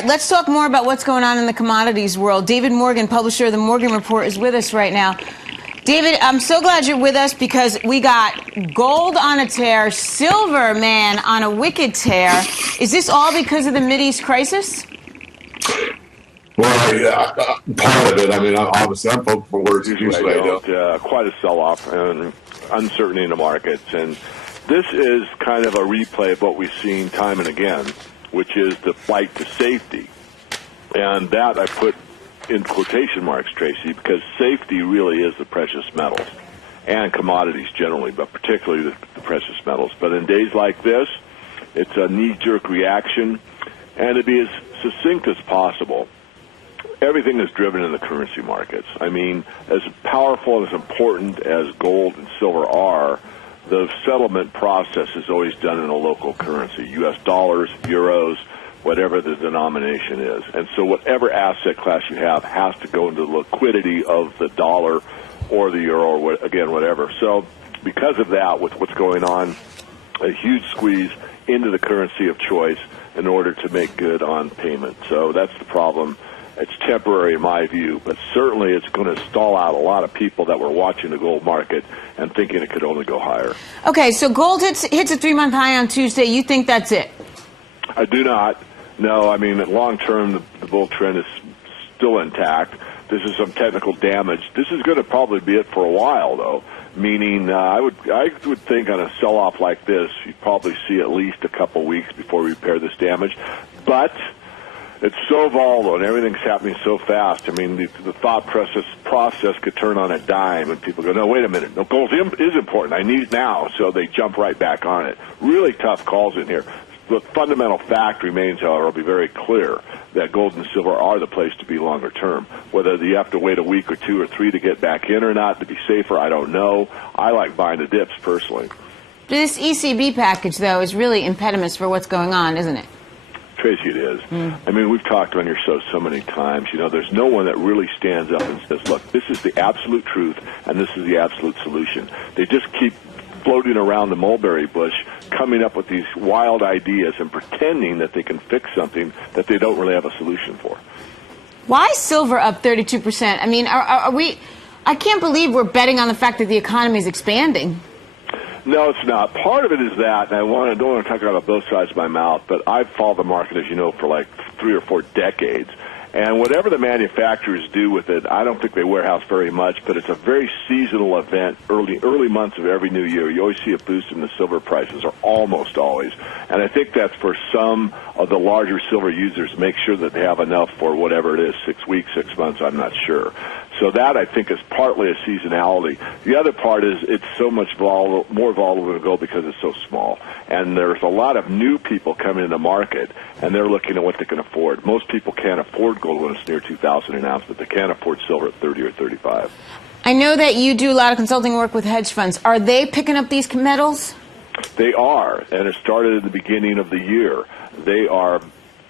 right, let's talk more about what's going on in the commodities world. David Morgan, publisher of the Morgan Report, is with us right now. David, I'm so glad you're with us because we got gold on a tear, silver, man, on a wicked tear. Is this all because of the Mideast crisis? Well, yeah, part of it. I mean, obviously, I'm focused for words usually. Quite a sell-off and uncertainty in the markets. And this is kind of a replay of what we've seen time and again, which is the flight to safety. And that I put in quotation marks, Tracy, because safety really is the precious metals and commodities generally, but particularly the precious metals. But in days like this, it's a knee-jerk reaction. And to be as succinct as possible, everything is driven in the currency markets. I mean, as powerful and as important as gold and silver are, the settlement process is always done in a local currency, U.S. dollars, euros, whatever the denomination is. And so whatever asset class you have has to go into the liquidity of the dollar or the euro or, again, whatever. So because of that, with what's going on, a huge squeeze into the currency of choice in order to make good on payment. So that's the problem. It's temporary in my view, but certainly it's going to stall out a lot of people that were watching the gold market and thinking it could only go higher. Okay, so gold hits a 3-month high on Tuesday. You think that's it? I do not. No, I mean, long term, the bull trend is still intact. This is some technical damage. This is going to probably be it for a while, though. Meaning, I would think on a sell-off like this, you'd probably see at least a couple weeks before we repair this damage. But it's so volatile and everything's happening so fast. I mean, the thought process could turn on a dime and people go, no, wait a minute. No, gold is important. I need it now. So they jump right back on it. Really tough calls in here. The fundamental fact remains, however, will be very clear that gold and silver are the place to be longer term. Whether you have to wait a week or two or three to get back in or not to be safer, I don't know. I like buying the dips personally. This ECB package, though, is really impediments for what's going on, isn't it? Tracy, it is. I mean, we've talked on your show so many times. You know, there's no one that really stands up and says, look, this is the absolute truth and this is the absolute solution. They just keep floating around the mulberry bush, coming up with these wild ideas and pretending that they can fix something that they don't really have a solution for. Why is silver up 32%? I mean, are we... I can't believe we're betting on the fact that the economy is expanding. No, it's not. Part of it is that, and I don't want to talk about both sides of my mouth, but I've followed the market, as you know, for like 3 or 4 decades. And whatever the manufacturers do with it, I don't think they warehouse very much, but it's a very seasonal event, early months of every new year. You always see a boost in the silver prices, or almost always. And I think that's for some of the larger silver users to make sure that they have enough for whatever it is, 6 weeks, 6 months, I'm not sure. So that, I think, is partly a seasonality. The other part is it's so much more volatile than gold because it's so small. And there's a lot of new people coming in the market, and they're looking at what they can afford. Most people can't afford gold when it's near 2,000 an ounce, but they can't afford silver at 30 or 35. I know that you do a lot of consulting work with hedge funds. Are they picking up these metals? They are, and it started at the beginning of the year. They are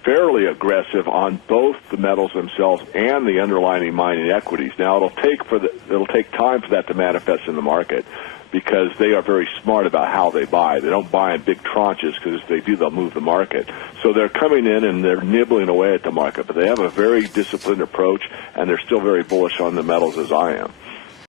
fairly aggressive on both the metals themselves and the underlying mining equities. Now, it'll take time for that to manifest in the market because they are very smart about how they buy. They don't buy in big tranches because if they do, they'll move the market. So they're coming in and they're nibbling away at the market, but they have a very disciplined approach, and they're still very bullish on the metals as I am.